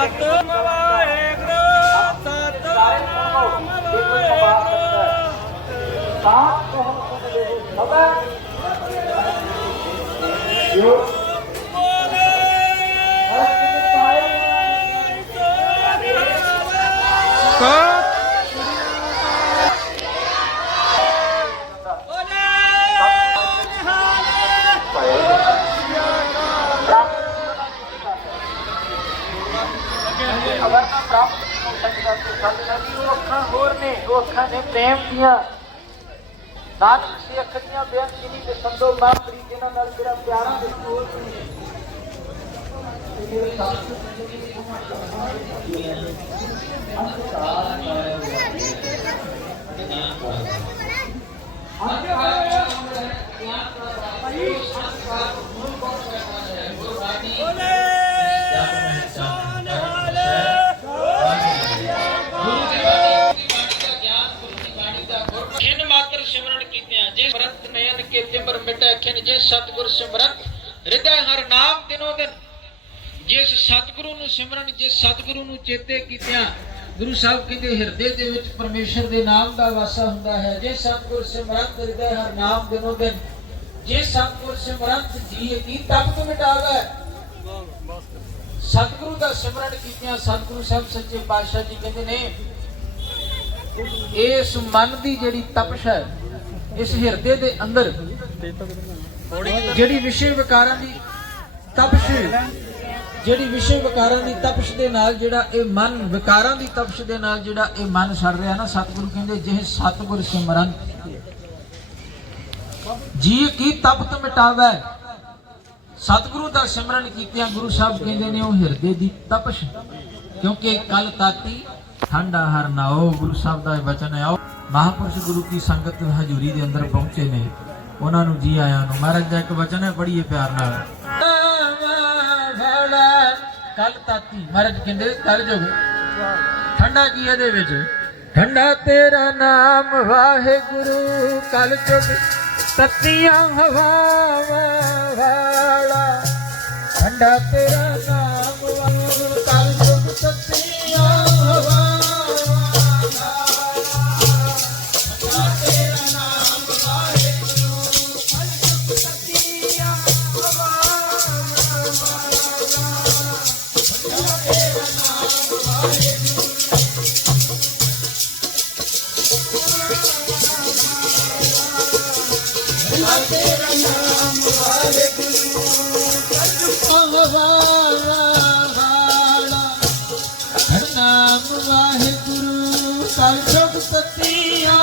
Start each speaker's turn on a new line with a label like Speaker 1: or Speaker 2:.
Speaker 1: ਸਤਿ ਵਾਹਿਗੁਰੂ ਸਤਿਨਾਮ ਵਾਹਿਗੁਰੂ
Speaker 2: ਸਾਥ ਤੋਂ ਹਮ ਸੁਣ ਪ੍ਰਾਪਤ ਹੋ ਸਕਦਾ ਤੇ ਸੱਚ ਸਾਡੀ ਉਹ ਅੱਖਾਂ ਹੋਰ ਨੇ ਉਹ ਅੱਖਾਂ ਨੇ ਪ੍ਰੇਮ ਦੀਆਂ ਨਾਨਕ ਸੇ ਅੱਖ ਦੀਆਂ ਬੇਅੰਤ ਨਹੀਂ ਤੇ ਸੰਦੋ ਮਾਂ ਤਰੀਕੇ ਨਾਲ ਨਾਲ ਜਿਹੜਾ ਪਿਆਰਾ ਦੇ ਹੋਰ ਨੇ ਤੇ ਮੇਰੇ ਸਾਥ ਖਿਨ ਮਾਤਰ ਸਿਮਰਨ ਕੀਤਿਆਂ ਨਯਨ ਕੇ ਤਿਮਰ ਮਿਟੈ ਖਿਨ ਜੇ ਸਤਗੁਰ ਸਿਮਰਤ ਹਿਰਦੈ ਹਰ ਨਾਮ ਦਿਨੋ ਦਿਨ। ਜਿਸ ਸਤਿਗੁਰੂ ਨੂੰ ਸਿਮਰਨ ਜਿਸ ਸਤਿਗੁਰੂ ਨੂੰ ਚੇਤੇ ਕੀਤਿਆਂ, ਗੁਰੂ ਸਾਹਿਬ ਕਹਿੰਦੇ ਹਿਰਦੇ ਦੇ ਵਿੱਚ ਪਰਮੇਸ਼ਰ ਦੇ ਨਾਮ ਦਾ ਵਾਸਾ ਹੁੰਦਾ ਹੈ, ਜੇ ਸਤਿਗੁਰ ਸਿਮਰਤ ਹਿਰਦੈ ਹਰ ਨਾਮ ਦਿਨੋ ਦਿਨ। ਜੇ ਸਤਿਗੁਰ ਸਿਮਰਤ ਜੀ ਕੀ ਤਪਤ ਮਿਟਾਵੇ ਸਤਿਗੁਰੂ ਦਾ ਸਿਮਰਨ ਕੀਤਿਆਂ ਸਤਿਗੁਰੂ ਸਾਹਿਬ ਸੱਚੇ ਪਾਤਸ਼ਾਹ ਜੀ ਕਹਿੰਦੇ ਨੇ, ਇਸ ਮਨ ਦੀ ਜਿਹੜੀ ਤਪਸ਼ ਹੈ ਇਸ ਹਿਰਦੇ ਦੇ ਅੰਦਰ ਜਿਹੜੀ ਵਿਸ਼ੇ ਵਿਕਾਰਾਂ ਦੀ ਤਪਸ਼ ਜਿਹੜੀ ਵਿਸ਼ੇ ਵਿਕਾਰਾਂ ਦੀ ਤਪਸ਼ ਦੇ ਨਾਲ ਜਿਹੜਾ ਇਹ ਮਨ ਵਿਕਾਰਾਂ ਦੀ ਤਪਸ਼ ਦੇ ਨਾਲ ਜਿਹੜਾ ਇਹ ਮਨ ਸੜ ਰਿਹਾ ਨਾ ਸਤਿਗੁਰੂ ਕਹਿੰਦੇ ਜਿਹੇ ਸਤਿਗੁਰ ਸਿਮਰਨ। ਜੀ ਕੀ ਤਪਤ ਮਿਟਾਵੇ? ਸਤਿਗੁਰੂ ਦਾ ਸਿਮਰਨ ਕੀਤਿਆਂ ਗੁਰੂ ਸਾਹਿਬ ਕਹਿੰਦੇ ਨੇ ਉਹ ਹਿਰਦੇ ਦੀ ਤਪਸ਼। ਕਿਉਂਕਿ ਕਲ ਤਾਤੀ ਠੰਡਾ ਹਰ ਨਾਓ ਗੁਰੂ ਸਾਹਿਬ ਦਾ ਇਹ ਵਚਨ ਹੈ ਆਓ। ਮਹਾਪੁਰਸ਼ ਗੁਰੂ ਕੀ ਸੰਗਤ ਹਜ਼ੂਰੀ ਦੇ ਅੰਦਰ ਪਹੁੰਚੇ ਨੇ। ਉਹਨਾਂ ਨੂੰ ਜੀ ਆਇਆਂ ਨੂੰ। ਮਹਾਰਾਜ ਦਾ ਇੱਕ ਵਚਨ ਹੈ ਬੜੀਏ ਪਿਆਰ ਨਾਲ। ਕਲ ਤਾਤੀ, ਮਹਾਰਾਜ ਕਹਿੰਦੇ, ਕਲ ਜੋਗ। ਠੰਡਾ ਕੀ ਇਹਦੇ ਵਿੱਚ? ਠੰਡਾ ਤੇਰਾ ਨਾਮ ਵਾਹਿਗੁਰੂ, ਕਲ ਜੁਗ। ਤਤੀਆਂ ਹਵਾਵਾਂ ਵਾਲਾ। ਠੰਡਾ ਤੇਰਾ ਨਾਮ ਨਾਮ ਵਾਹਿਗੁਰੂ ਕਲ ਜੁਗ ਸਤੀਆਂ